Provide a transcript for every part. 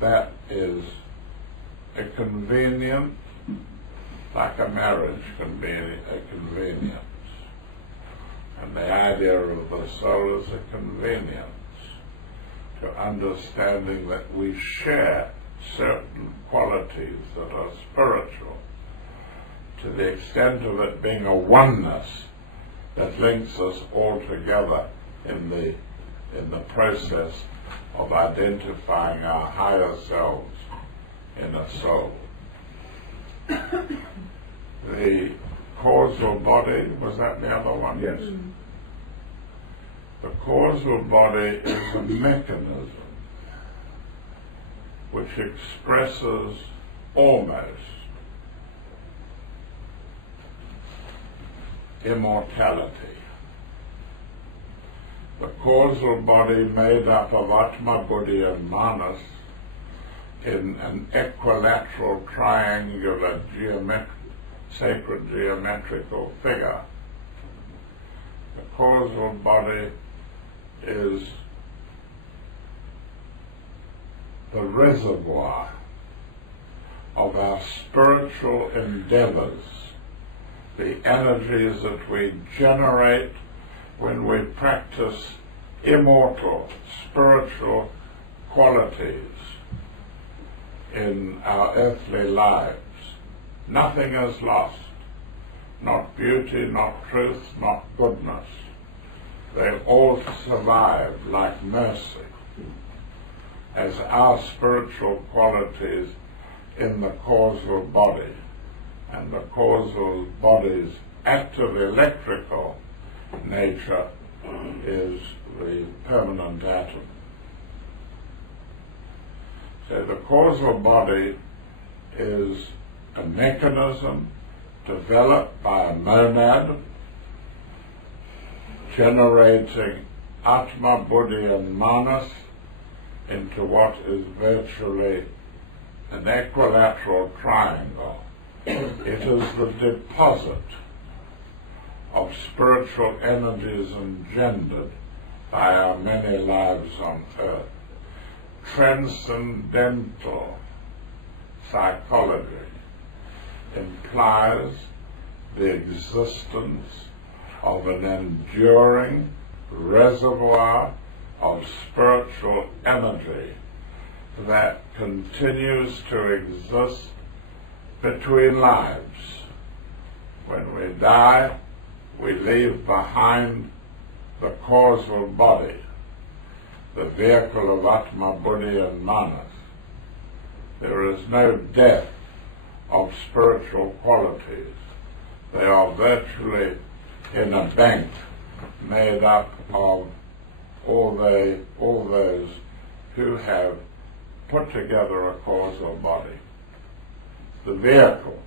that is a convenient, like a marriage can be a convenience. And the idea of the soul is a convenience to understanding that we share certain qualities that are spiritual, to the extent of it being a oneness that links us all together in the process of identifying our higher selves in a soul. The causal body, was that the other one? Yes. The causal body is a mechanism which expresses almost immortality. The causal body made up of Atma, Buddhi and Manas in an equilateral triangular sacred geometrical figure. The causal body is the reservoir of our spiritual endeavours, the energies that we generate when we practice immortal spiritual qualities in our earthly lives. Nothing is lost, not beauty, not truth, not goodness. They all survive like mercy as our spiritual qualities in the causal body, and the causal body's active electrical nature is the permanent atom. So the causal body is a mechanism developed by a monad, generating Atma, Buddhi and Manas into what is virtually an equilateral triangle. It is the deposit of spiritual energies engendered by our many lives on earth. Transcendental psychology implies the existence of an enduring reservoir of spiritual energy that continues to exist between lives. When we die, we leave behind the causal body, the vehicle of Atma, Buddhi and Manas. There is no death of spiritual qualities. They are virtually in a bank made up of all those who have put together a causal body. The vehicle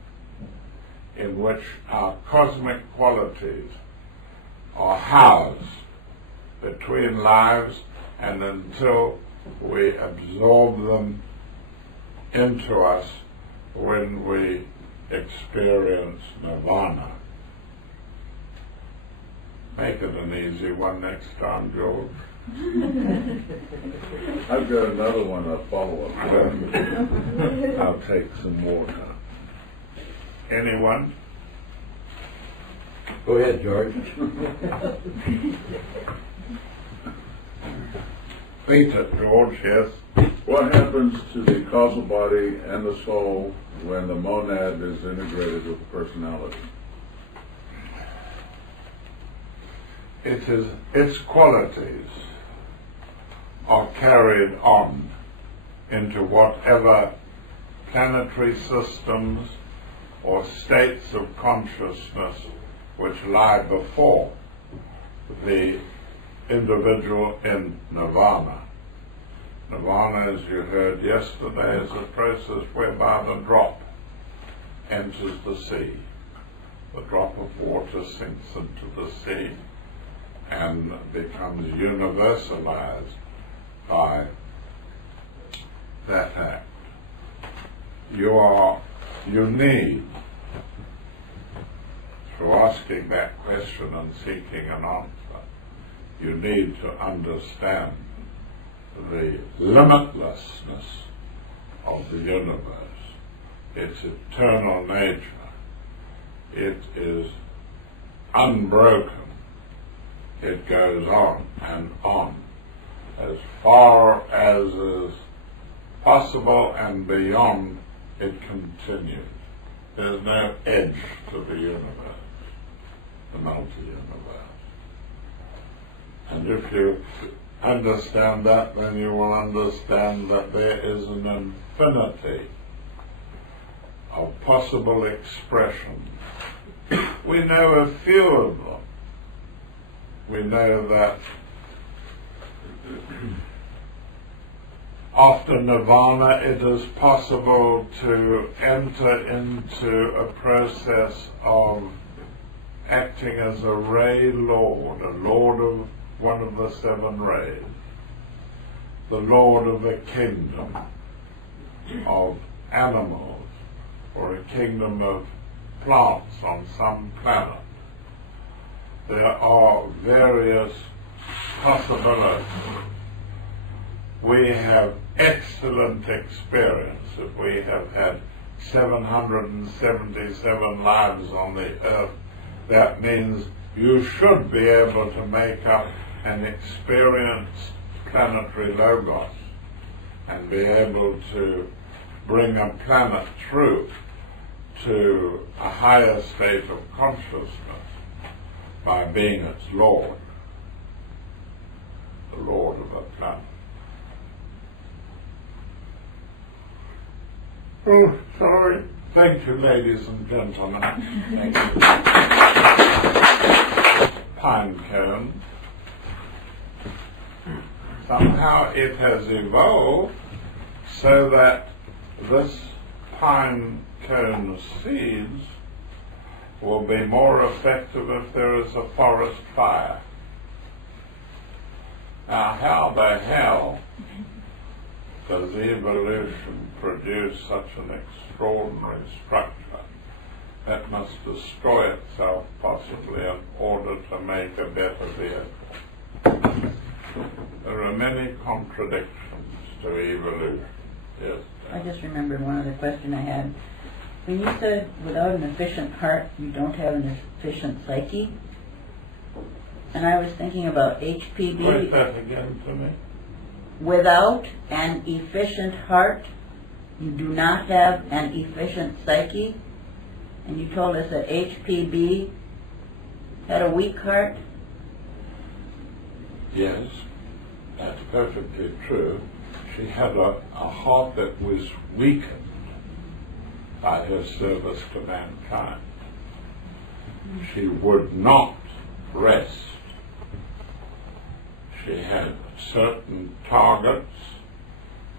in which our cosmic qualities are housed between lives and until we absorb them into us when we experience nirvana. Make it an easy one next time, George. I've got another one, a follow-up. I'll take some water. Anyone? Go ahead, George. Beat it, George, yes. What happens to the causal body and the soul when the monad is integrated with the personality? Its qualities are carried on into whatever planetary systems or states of consciousness which lie before the individual in nirvana. Nirvana, as you heard yesterday, is a process whereby the drop enters the sea. The drop of water sinks into the sea and becomes universalized by that act. You need, through asking that question and seeking an answer, you need to understand the limitlessness of the universe, its eternal nature. It is unbroken. It goes on and on as far as is possible, and beyond it continues. There's no edge to the universe, the multi-universe. And if you understand that, then you will understand that there is an infinity of possible expressions. We know a few of them. We know that after nirvana it is possible to enter into a process of acting as a ray lord, a lord of one of the seven rays, the lord of a kingdom of animals or a kingdom of plants on some planet. There are various possibilities. We have excellent experience. If we have had 777 lives on the earth, that means you should be able to make up an experienced planetary logos and be able to bring a planet through to a higher state of consciousness by being its lord, the lord of a planet. Oh, sorry. Thank you, ladies and gentlemen. Thank you. Pine cone. Somehow it has evolved so that this pine cone seeds will be more effective if there is a forest fire. Now, how the hell does evolution produce such an extraordinary structure that must destroy itself possibly in order to make a better vehicle? There are many contradictions to evolution. Yes. I just remembered one other question I had. When you said without an efficient heart, you don't have an efficient psyche, and I was thinking about HPB. Write that again to me. Without an efficient heart, you do not have an efficient psyche, and you told us that HPB had a weak heart. Yes, that's perfectly true. She had a heart that was weakened by her service to mankind. She would not rest. She had certain targets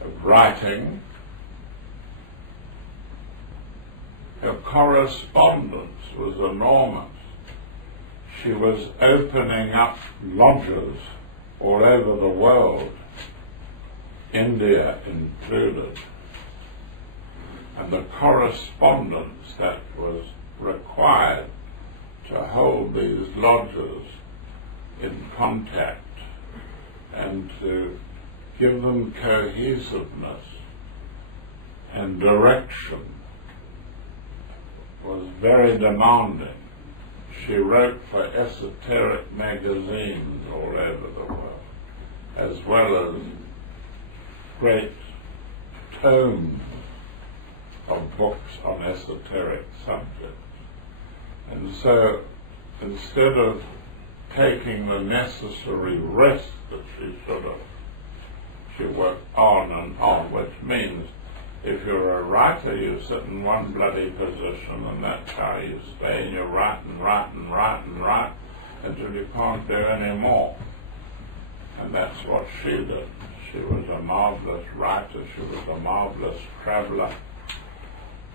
of writing. Her correspondence was enormous. She was opening up lodges all over the world, India included. And the correspondence that was required to hold these lodges in contact and to give them cohesiveness and direction was very demanding. She wrote for esoteric magazines all over the world, as well as great tomes of books on esoteric subjects. And so, instead of taking the necessary rest that she should have, she worked on and on, which means if you're a writer, you sit in one bloody position, and that's how you stay, and you write and write and write and write until you can't do any more. And that's what she did. She was a marvelous writer, she was a marvelous traveller,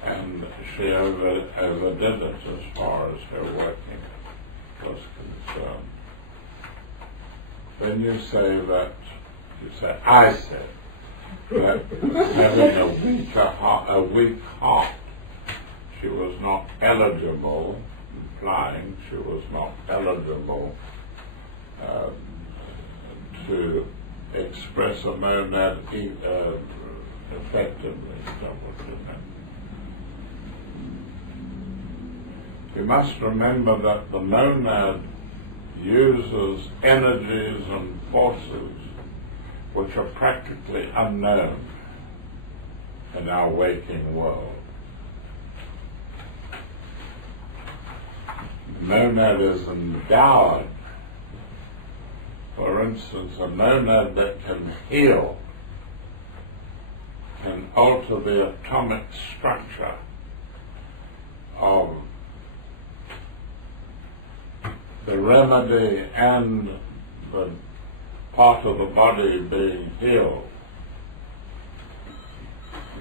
and she overdid it as far as her working was concerned. When you say that, I said, that having a weak heart, she was not eligible, implying she was not eligible to express a monad effectively, is that what you meant? You must remember that the monad uses energies and forces which are practically unknown in our waking world. The monad is endowed, for instance, a monad that can heal, can alter the atomic structure of the remedy and the part of the body being healed.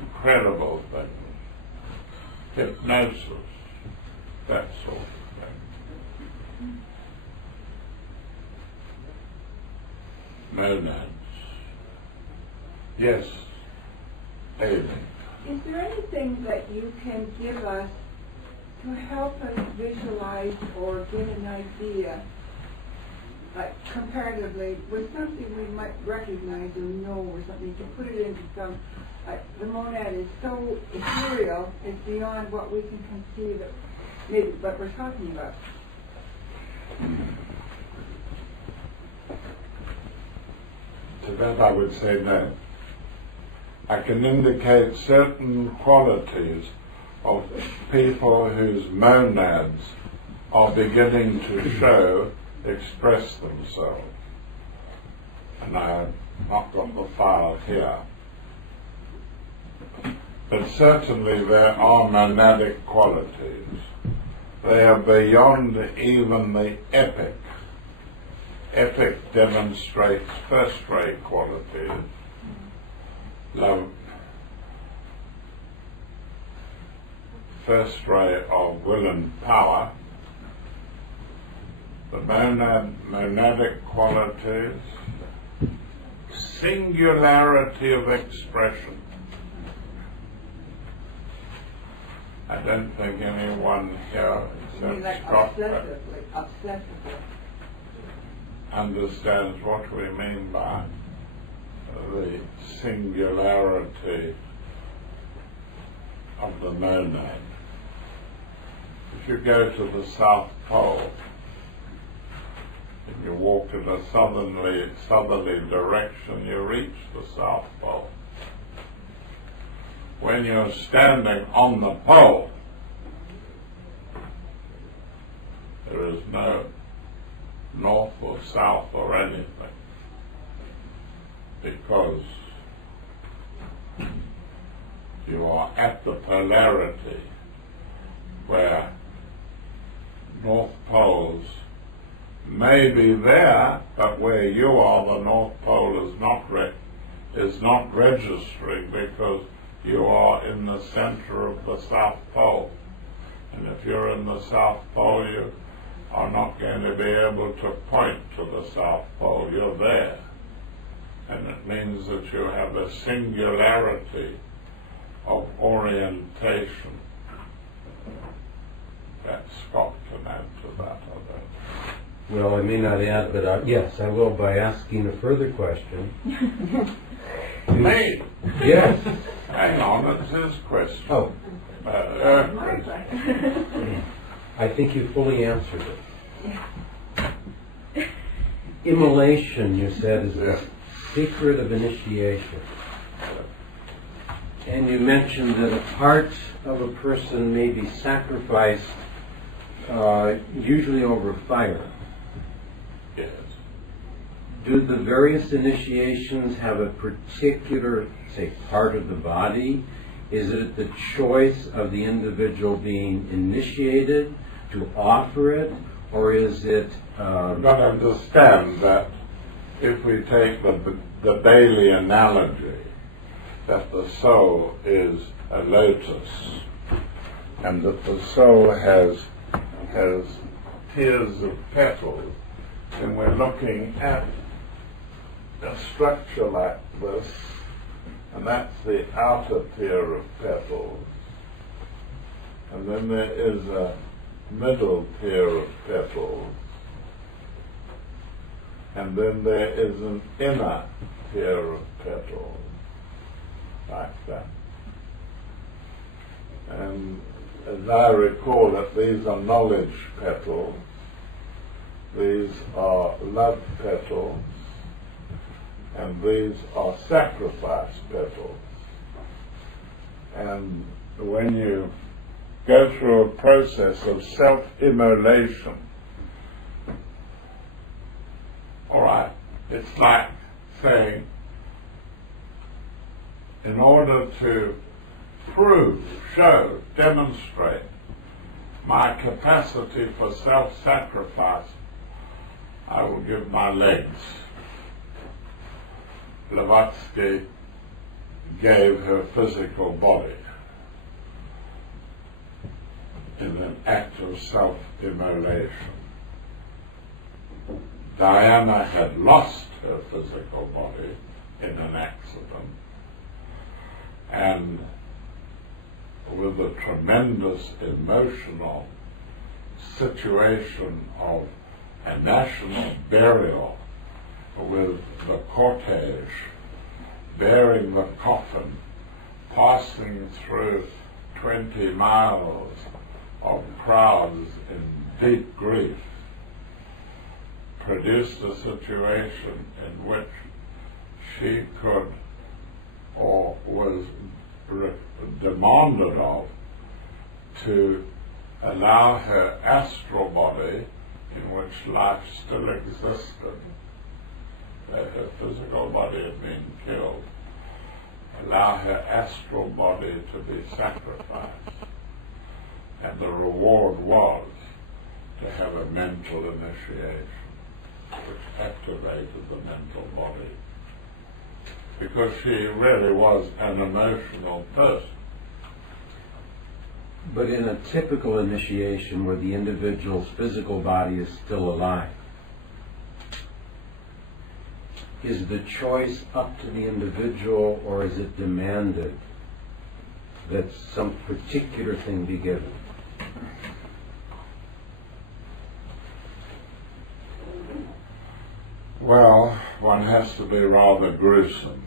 Incredible thing. Hypnosis, that sort of thing. Monads. Yes, Amy. Is there anything that you can give us to help us visualize or get an idea, like comparatively, with something we might recognize or know or something, to put it into some, the monad is so ethereal, it's beyond what we can conceive of, maybe what we're talking about. To that I would say no. I can indicate certain qualities of people whose monads are beginning to show, express themselves. And I have not got the file here. But certainly there are monadic qualities. They are beyond even the epic. Epic demonstrates first-rate qualities. Love, first ray of will and power, the monadic qualities, singularity of expression. I don't think anyone here except Scott understands what we mean by the singularity of the monad. If you go to the South Pole and you walk in a southerly direction, you reach the South Pole. When you're standing on the pole, there is no north or south or anything, because you are at the polarity where North Poles may be there, but where you are, the North Pole is not registering, because you are in the center of the South Pole. And if you're in the South Pole, you are not going to be able to point to the South Pole. You're there. And it means that you have a singularity of orientation. That Scott can add to that, I don't. Well, I may not add, but yes, I will, by asking a further question. Me? Yes. Hang on, it's his question. Oh. My question. I think you fully answered it. Immolation, you said, is the secret of initiation. And you mentioned that a part of a person may be sacrificed, usually over fire. Yes. Do the various initiations have a particular, say, part of the body? Is it the choice of the individual being initiated to offer it, or is it... You've got to understand that if we take the Bailey analogy, that the soul is a lotus, and that the soul has tiers of petals, and we're looking at a structure like this, and that's the outer tier of petals, and then there is a middle tier of petals, and then there is an inner tier of petals. like that. And as I recall that these are knowledge petals, these are love petals, and these are sacrifice petals. And when you go through a process of self-immolation, all right, it's like saying, in order to prove, show, demonstrate my capacity for self-sacrifice, I will give my legs. Blavatsky gave her physical body in an act of self-immolation. Diana had lost her physical body in an accident, and with a tremendous emotional situation of a national burial, with the cortege bearing the coffin, passing through 20 miles of crowds in deep grief, produced a situation in which she could, or was demanded of, to allow her astral body, in which life still existed, her physical body had been killed, allow her astral body to be sacrificed. And the reward was to have a mental initiation, which activated the mental body. Because she really was an emotional person. But in a typical initiation where the individual's physical body is still alive, is the choice up to the individual, or is it demanded that some particular thing be given? Well, one has to be rather gruesome.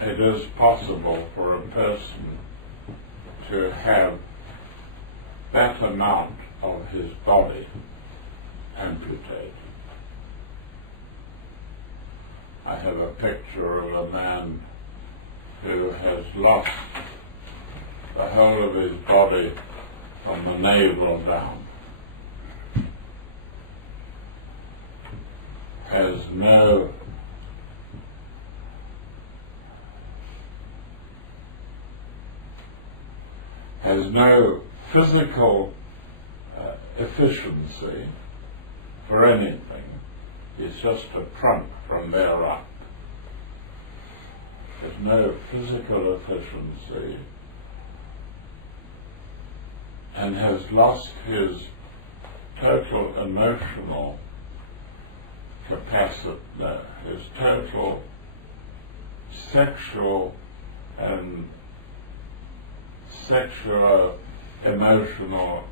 It is possible for a person to have that amount of his body amputated. I have a picture of a man who has lost the whole of his body from the navel down. Has no physical efficiency for anything. It's just a trunk from there up. There's no physical efficiency, and has lost his total emotional capacity, his total sexual and emotional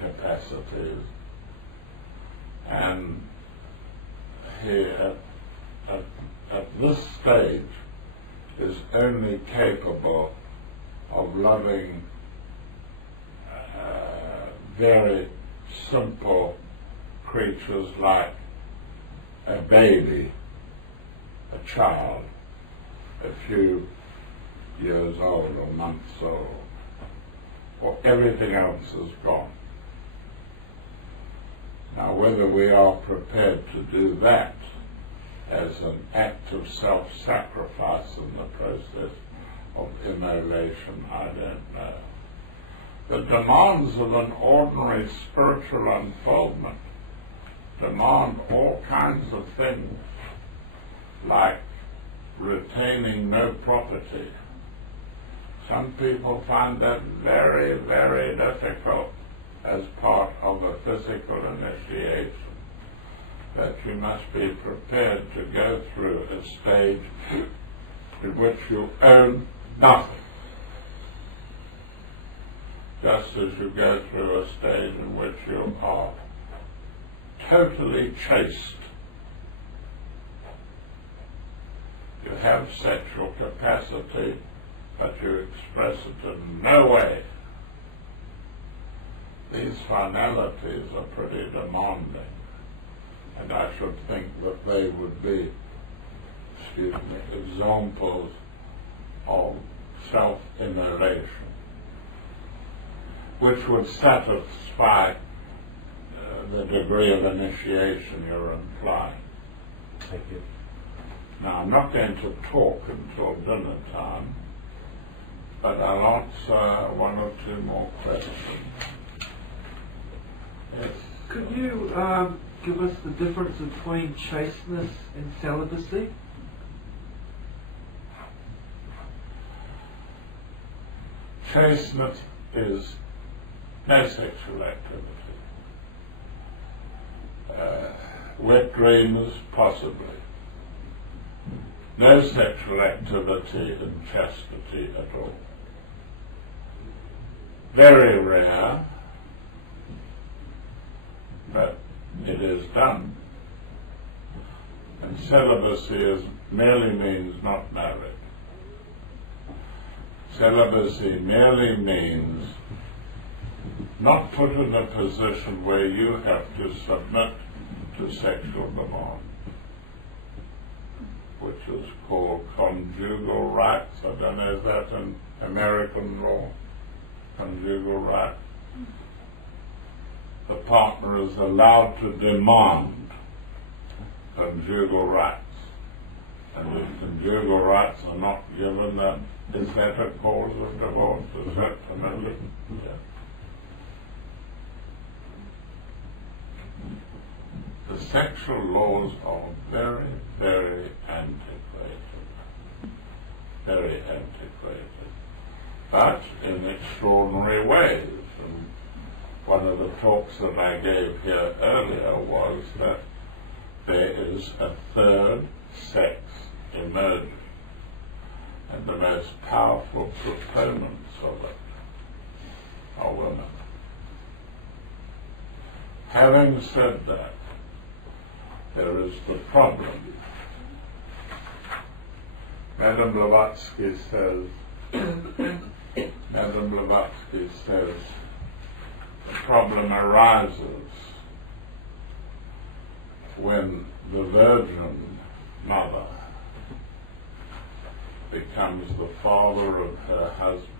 capacities, and he at this stage is only capable of loving very simple creatures like a baby, a child, a few years old or months old, or everything else is gone. Now, whether we are prepared to do that as an act of self-sacrifice in the process of immolation, I don't know. The demands of an ordinary spiritual unfoldment demand all kinds of things, like retaining no property. Some people find that very, very difficult as part of a physical initiation, that you must be prepared to go through a stage in which you own nothing, just as you go through a stage in which you are totally chaste. You have sexual capacity, but you express it in no way. These finalities are pretty demanding, and I should think that they would be, examples of self-immolation, which would satisfy the degree of initiation you're implying. Thank you. Now, I'm not going to talk until dinner time, but I'll answer one or two more questions. Yes. Could you give us the difference between chasteness and celibacy? Chasteness is no sexual activity. Wet dreams, possibly. No sexual activity in chastity at all. Very rare, but it is done. And celibacy merely means not married. Celibacy merely means not put in a position where you have to submit to sexual demand, which is called conjugal rights. I don't know, is that in American law? Conjugal rights. The partner is allowed to demand conjugal rights. And if conjugal rights are not given, then is that a cause of divorce? Is that familiar? Yeah. The sexual laws are very, very antiquated. Very antiquated. But in extraordinary ways. And one of the talks that I gave here earlier was that there is a third sex emerging, and the most powerful proponents of it are women. Having said that, there is the problem. Madame Blavatsky says, the problem arises when the virgin mother becomes the father of her husband.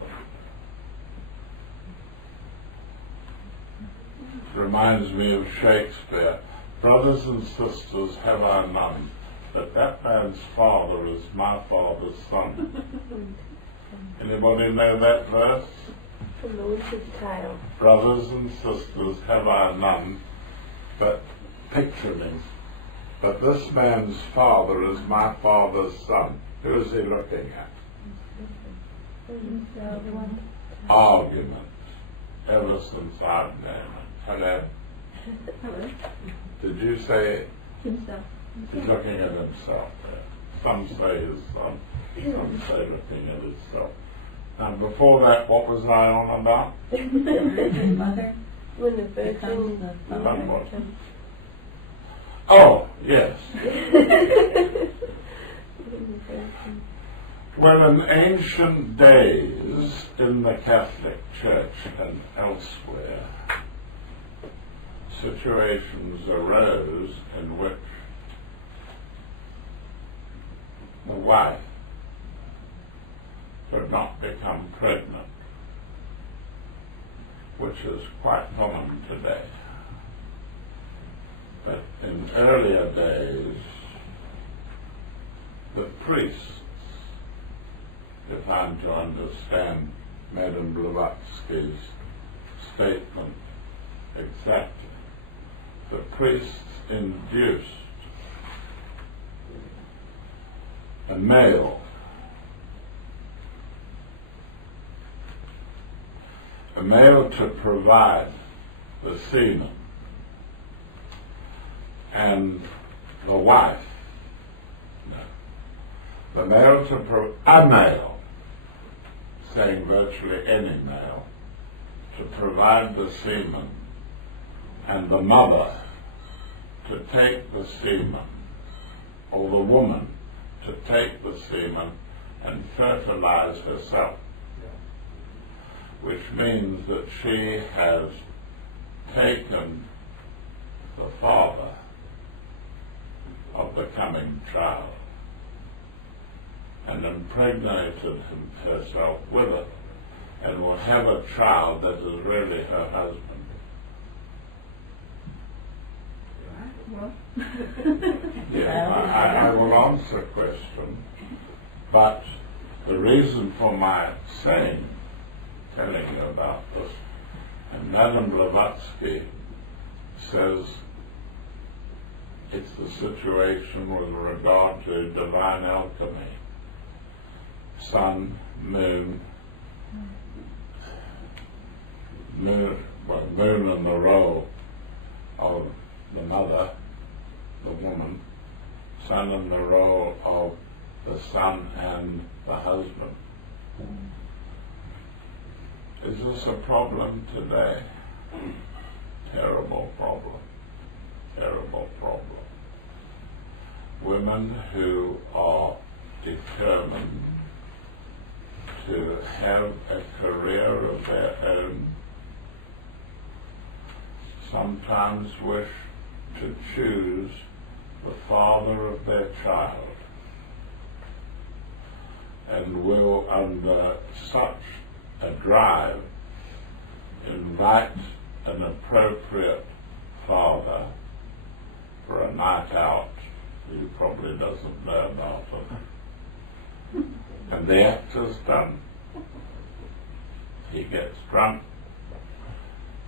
Reminds me of Shakespeare. Brothers and sisters, have I none, but that man's father is my father's son. Anybody know that verse? From the Lotus child. Brothers and sisters, have I none, but picture me. But this man's father is my father's son. Who is he looking at? Argument. Ever since I've known it. Hello? Hello. Did you say Himself. he's looking at himself there? Some say his son, some say looking at himself. And before that, what was I on about? Mother When the becomes virgin the About what? becomes. Oh, yes. Well, in ancient days, in the Catholic Church and elsewhere, situations arose in which the wife could not become pregnant, which is quite common today. But in earlier days, the priests, if I'm to understand Madame Blavatsky's statement exactly, the priests induced a male to provide the semen, and the wife, the male to a male, saying virtually any male, to provide the semen, and the mother to take the semen, or the woman to take the semen and fertilize herself, which means that she has taken the father of the coming child and impregnated herself with it, and will have a child that is really her husband. Yes, I will answer a question, but the reason for my telling you about this, and Madame Blavatsky says it's the situation with regard to divine alchemy. Sun, moon in the role of the mother, the woman, sun in the role of the son and the husband. Is this a problem today? Terrible problem. Terrible problem. Women who are determined to have a career of their own sometimes wish to choose the father of their child, and will, under such a drive, invite an appropriate father for a night out who probably doesn't know about it. And the act is done. He gets drunk,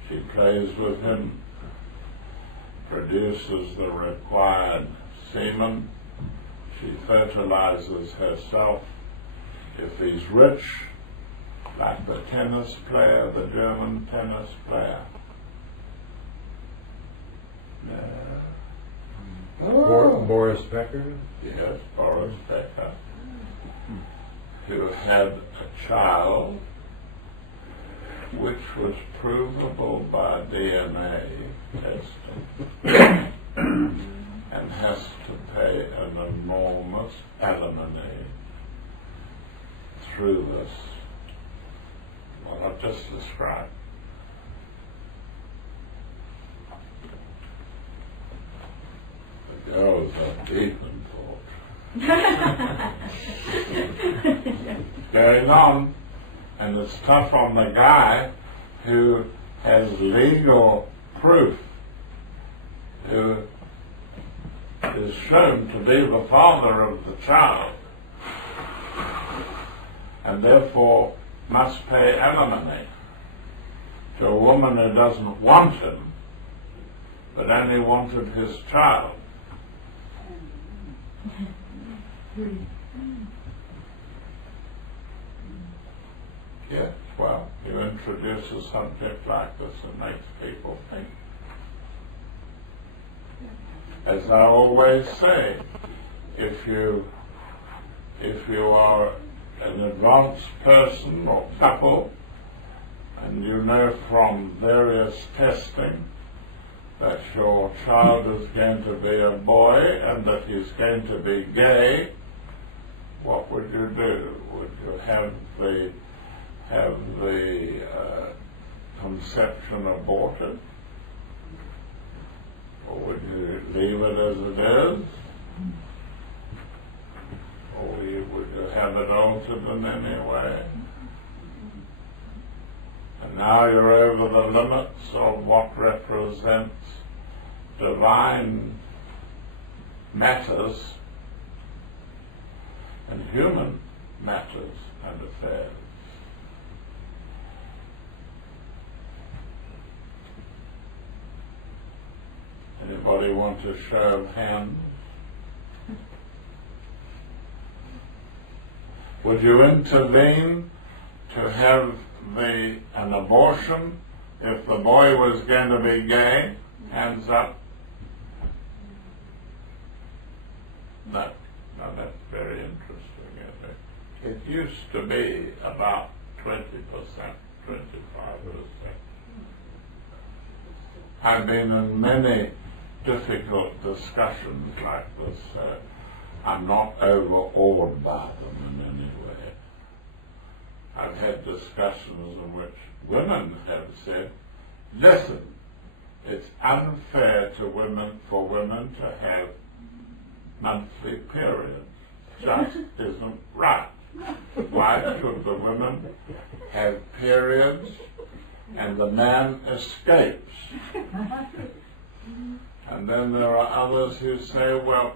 she plays with him, produces the required semen, she fertilizes herself. If he's rich, like the tennis player, the German tennis player, Boris Becker? Yes, Boris Becker, who had a child which was provable by DNA testing and has to pay an enormous alimony through this, what I've just described. The girls are deep in thought. Going on, and it's tough on the guy who has legal proof, who is shown to be the father of the child, and therefore must pay alimony to a woman who doesn't want him, but only wanted his child. Yes, well, you introduce a subject like this, it makes people think. As I always say, if you are an advanced person or couple, and you know from various testing that your child is going to be a boy and that he's going to be gay, what would you do? Would you have the conception aborted? Or would you leave it as it is? Or would you have it altered in any way? And now you're over the limits of what represents divine matters and human matters and affairs. Anybody want a show of hands? Would you intervene to have an abortion if the boy was going to be gay? Hands up. No, that's very interesting, isn't it? It used to be about 20%, 25%. I've been in many difficult discussions like this. I'm not overawed by them in any way. I've had discussions in which women have said, listen, it's unfair to women for women to have monthly periods. Just isn't right. Why should the women have periods and the man escapes? And then there are others who say, well,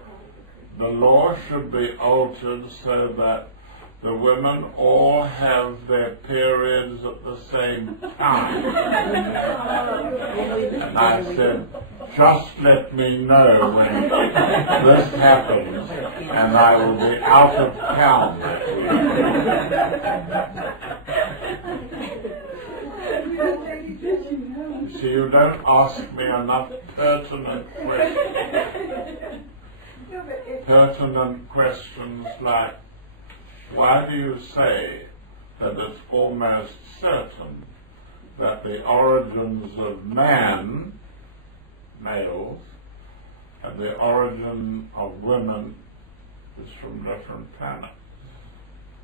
the law should be altered so that the women all have their periods at the same time. And I said, just let me know when this happens and I will be out of town that week. See, you don't ask me enough pertinent questions. Pertinent questions like, why do you say that it's almost certain that the origins of man, males, and the origin of women is from different planets?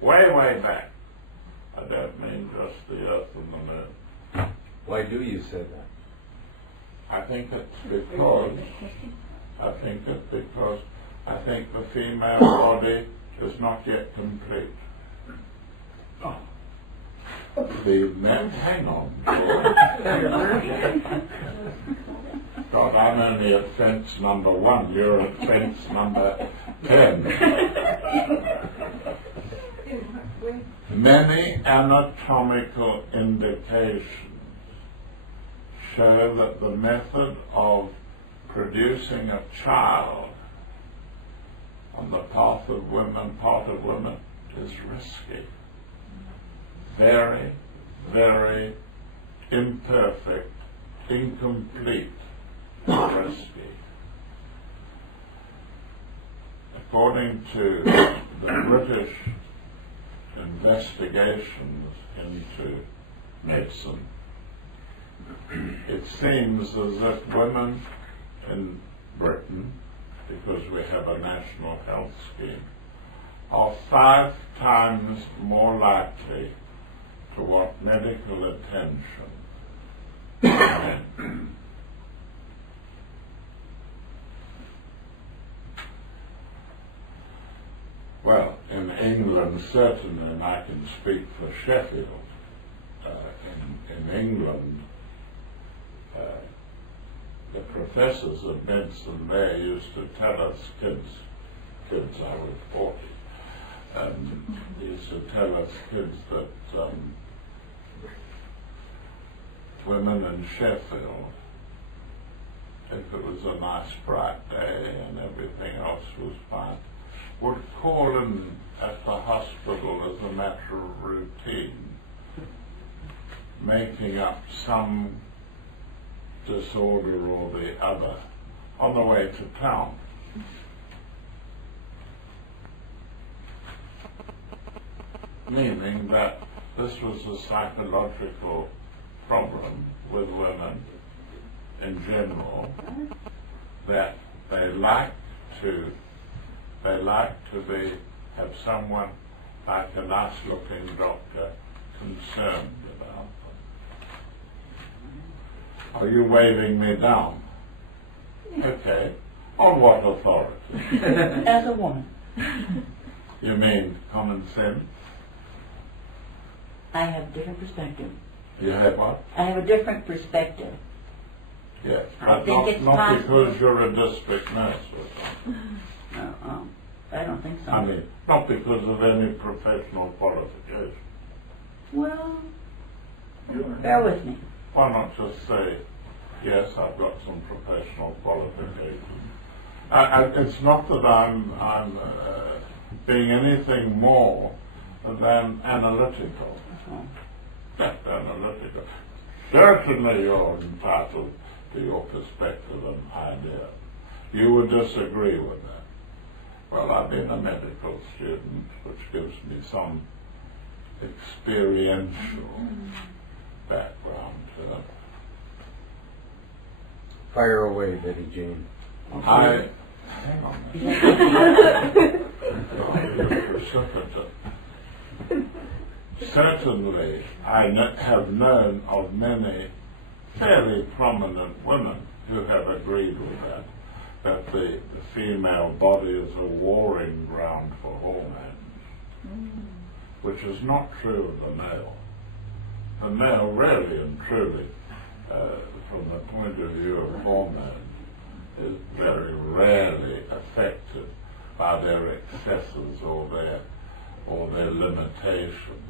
Way, way back. I don't mean just the Earth and the Moon. Why do you say that? I think it's because I think the female body is not yet complete. Hang on, God, I'm only at fence number 1, you're at fence number 10. Many anatomical indications show that the method of producing a child on the part of women is risky. Very, very imperfect, incomplete, risky. According to the British investigations into medicine, it seems as if women in Britain, because we have a national health scheme, are 5 times more likely to want medical attention than men. Well, in England certainly, and I can speak for Sheffield, in England, the professors of medicine there used to tell us kids I was 40, used to tell us kids that women in Sheffield, if it was a nice bright day and everything else was fine, would call in at the hospital as a matter of routine, making up some disorder or the other on the way to town. Meaning that this was a psychological problem with women in general, that they like to have someone like a nice looking doctor concerned about them. Are you waving me down? Okay. On what authority? As a woman. You mean common sense? I have a different perspective. You have what? I have a different perspective. Yes, I but think it's not possible. because you're a district nurse or something. I don't think so. I mean, not because of any professional qualification. Well, bear with me. Why not just say, yes, I've got some professional qualifications. It's not that I'm being anything more than analytical. Analytical. Certainly you're entitled to your perspective and idea. You would disagree with that. Well, I've been a medical student, which gives me some experiential background to it. Fire away, Betty Jane. I hang on a minute. Precipitate. Certainly, I have known of many fairly prominent women who have agreed with that the female body is a warring ground for hormones, which is not true of the male. The male really and truly, from the point of view of hormones, is very rarely affected by their excesses or their limitations.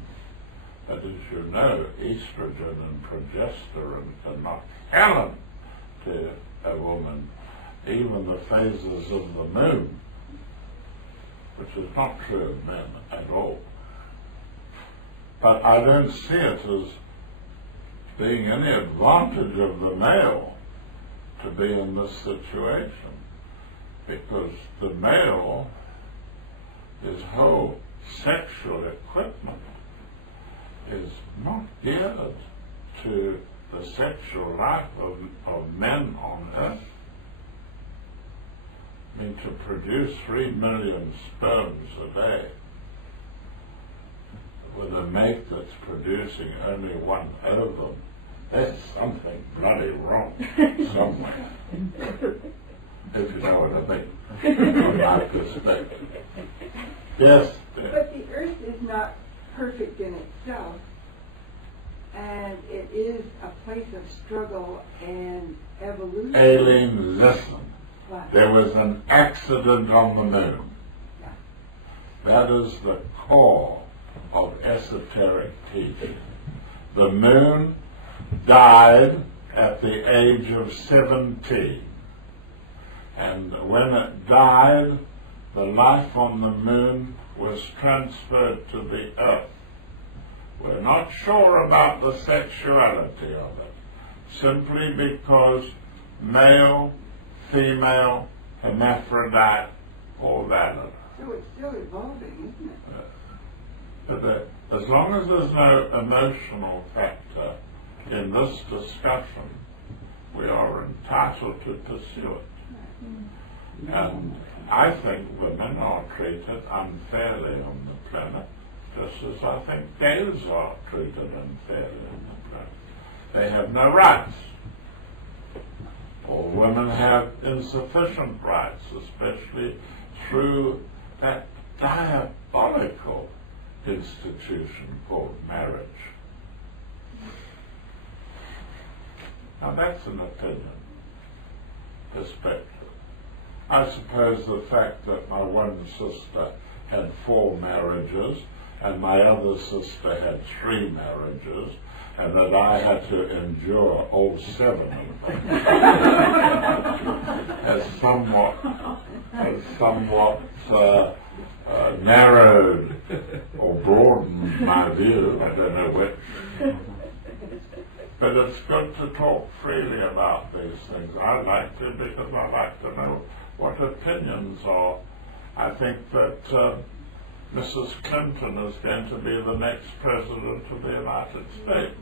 But as you know, estrogen and progesterone can knock hell to a woman, even the phases of the moon, which is not true of men at all. But I don't see it as being any advantage of the male to be in this situation, because the male, his whole sexual equipment is not geared to the sexual life of men on earth. I mean, to produce 3 million sperms a day with a mate that's producing only 1 ovum, there's something bloody wrong somewhere. If you know what I mean, from my perspective. Yes? But the earth is not perfect in itself, and it is a place of struggle and evolution. Aileen, listen. What? There was an accident on the moon. Yeah. That is the core of esoteric teaching. The moon died at the age of 17. And when it died, the life on the moon was transferred to the earth. We're not sure about the sexuality of it, simply because male, female, hermaphrodite, all valid. So it's still evolving, isn't it? But as long as there's no emotional factor in this discussion, we are entitled to pursue it. And I think women are treated unfairly on the planet, just as I think gays are treated unfairly on the planet. They have no rights. Or women have insufficient rights, especially through that diabolical institution called marriage. Now that's an opinion, perspective. I suppose the fact that my one sister had 4 marriages and my other sister had 3 marriages, and that I had to endure all 7 of them, has somewhat narrowed or broadened my view. I don't know which. But it's good to talk freely about these things. I like to, because I like to know what opinions are. I think that Mrs. Clinton is going to be the next president of the United States.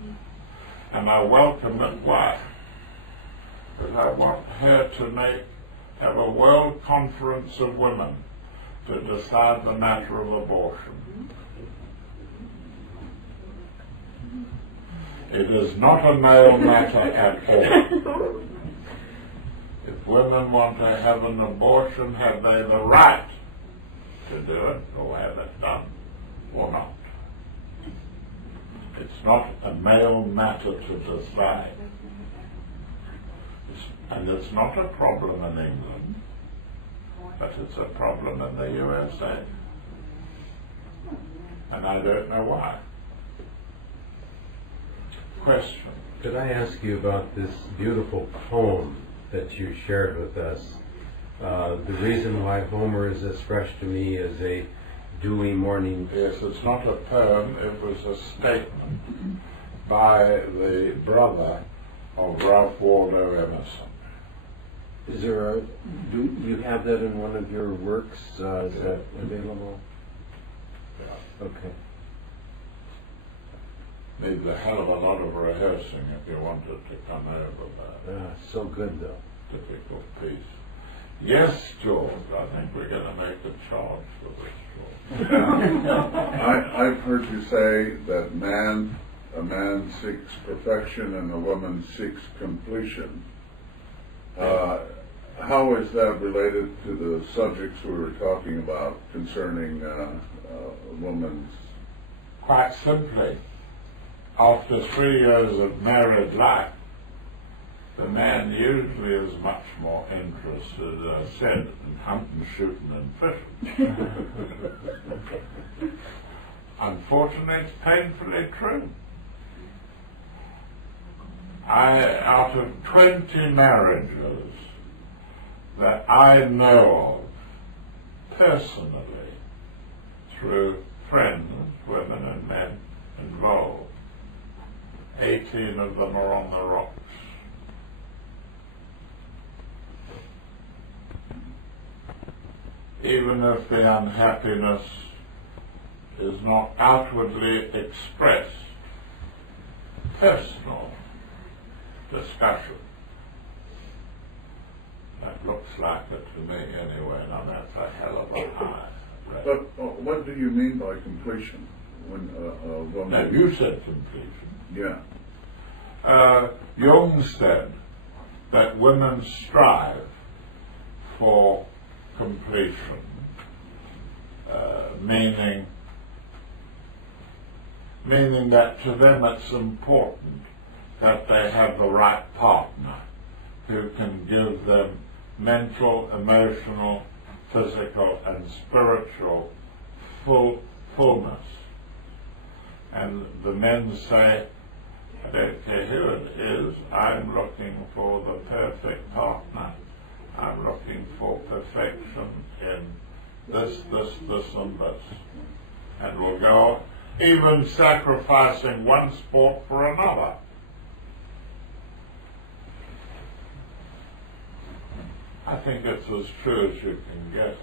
And I welcome it. Why? Because I want her to have a world conference of women to decide the matter of abortion. It is not a male matter at all. If women want to have an abortion, have they the right to do it, or have it done, or not? It's not a male matter to decide. And it's not a problem in England, but it's a problem in the USA. And I don't know why. Question. Could I ask you about this beautiful poem that you shared with us? The reason why Homer is as fresh to me as a dewy morning. Yes, it's not a poem, it was a statement by the brother of Ralph Waldo Emerson. Is there do you have that in one of your works? Is that available? Yeah. Okay. Needs a hell of a lot of rehearsing if you wanted to come over that So good though. difficult piece. Yes, George, I think we're going to make a charge for this, George. I've heard you say that a man seeks perfection and a woman seeks completion. How is that related to the subjects we were talking about concerning a woman's? Quite simply, after 3 years of married life, the man usually is much more interested, as I said, in hunting, shooting, and fishing. Unfortunately, it's painfully true. Out of 20 marriages that I know of personally, through friends, women and men involved, 18 of them are on the rocks. Even if the unhappiness is not outwardly expressed, personal discussion. That looks like it to me anyway, and that's a hell of a high rate. But what do you mean by completion? When a woman? Now, you said completion. Yeah. Jung said that women strive for completion, meaning that to them it's important that they have the right partner who can give them mental, emotional, physical and spiritual fullness. And the men say, I don't care who it is, I'm looking for the perfect partner. I'm looking for perfection in this, and this. And we'll go even sacrificing one sport for another. I think it's as true as you can get it.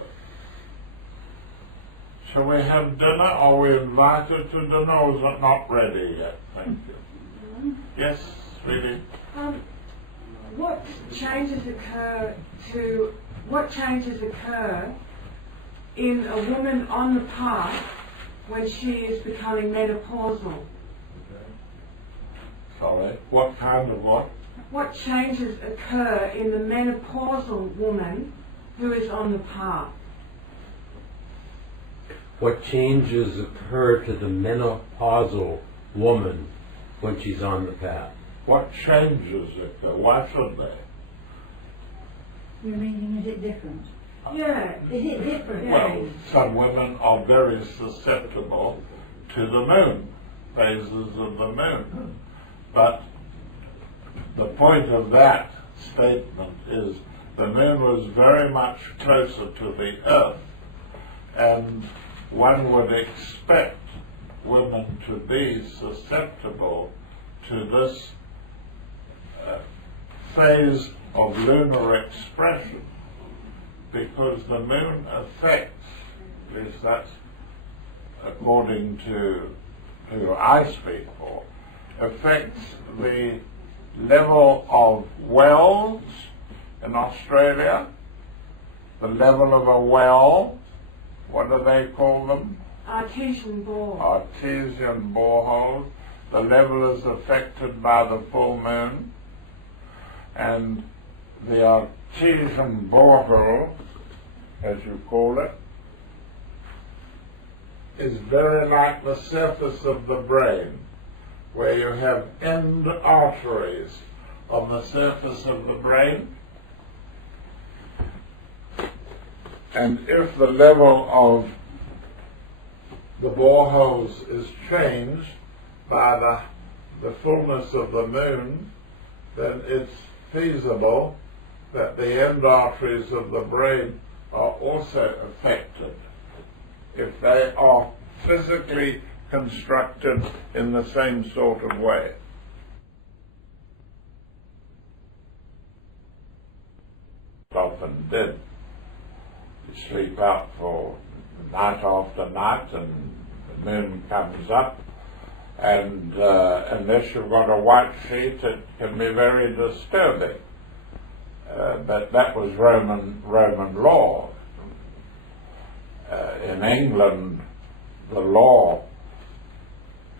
Shall we have dinner? Are we invited to dinner, or is it not ready yet? Thank you. Yes, really? What changes occur in a woman on the path when she is becoming menopausal? Sorry, what kind of what? What changes occur in the menopausal woman who is on the path? What changes occur to the menopausal woman when she's on the path? What changes occur? Why should they? You're meaning, is it different? Yeah. Is it different? Well, some women are very susceptible to the moon, phases of the moon. But the point of that statement is the moon was very much closer to the earth, and one would expect women to be susceptible to this phase of lunar expression, because the moon affects, at least that's according to who I speak for, affects the level of wells in Australia, the level of a well, what do they call them? Artesian bore. Artesian borehole. The level is affected by the full moon, and the artesian borehole, as you call it, is very like the surface of the brain, where you have end arteries on the surface of the brain. And if the level of the boreholes is changed by the fullness of the moon, then it's feasible that the end arteries of the brain are also affected if they are physically constructed in the same sort of way. Often did. You sleep out for night after night, and the moon comes up, and unless you've got a white sheet, it can be very disturbing. but that was Roman law. In England, the law,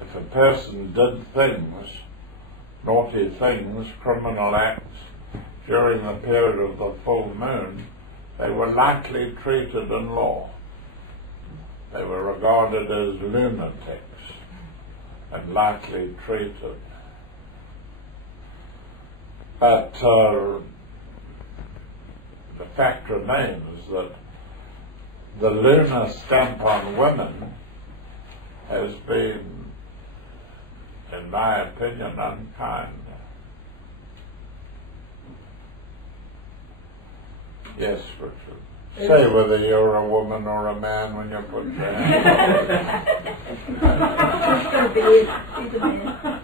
if a person did things, naughty things, criminal acts, during the period of the full moon, they were lightly treated in law. They were regarded as lunatics and lightly treated. But the fact remains that the lunar stamp on women has been, in my opinion, unkind. Yes, Richard. Say whether you're a woman or a man when you put your hand He's a man.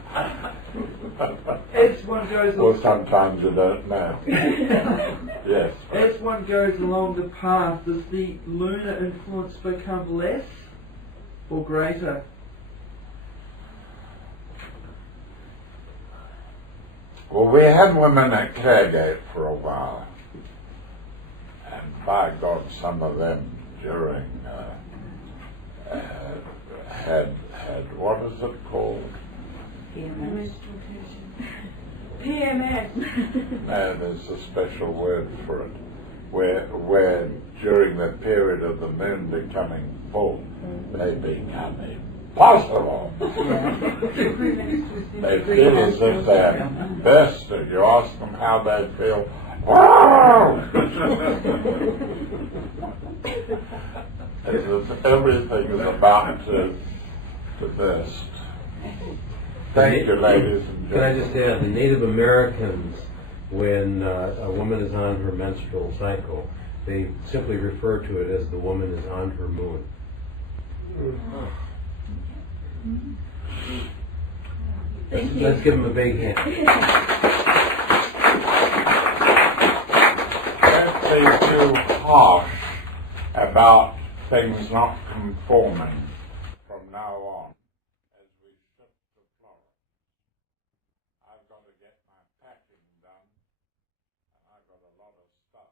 As one goes Well, sometimes you don't know. Yes. as one goes along the path, does the lunar influence become less or greater? Well, we had women at Claregate for a while. And by God, some of them during had what is it called? PMS. PMS. No, there's a special word for it. Where during the period of the moon becoming full, they become impossible. They feel as if they're bursting. You ask them how they feel. As if everything is about to burst. Thank you, ladies and Can I gentlemen. just add, the Native Americans, when a woman is on her menstrual cycle, they simply refer to it as the woman is on her moon. Let's give them a big hand. Don't be too harsh about things not conforming from now on.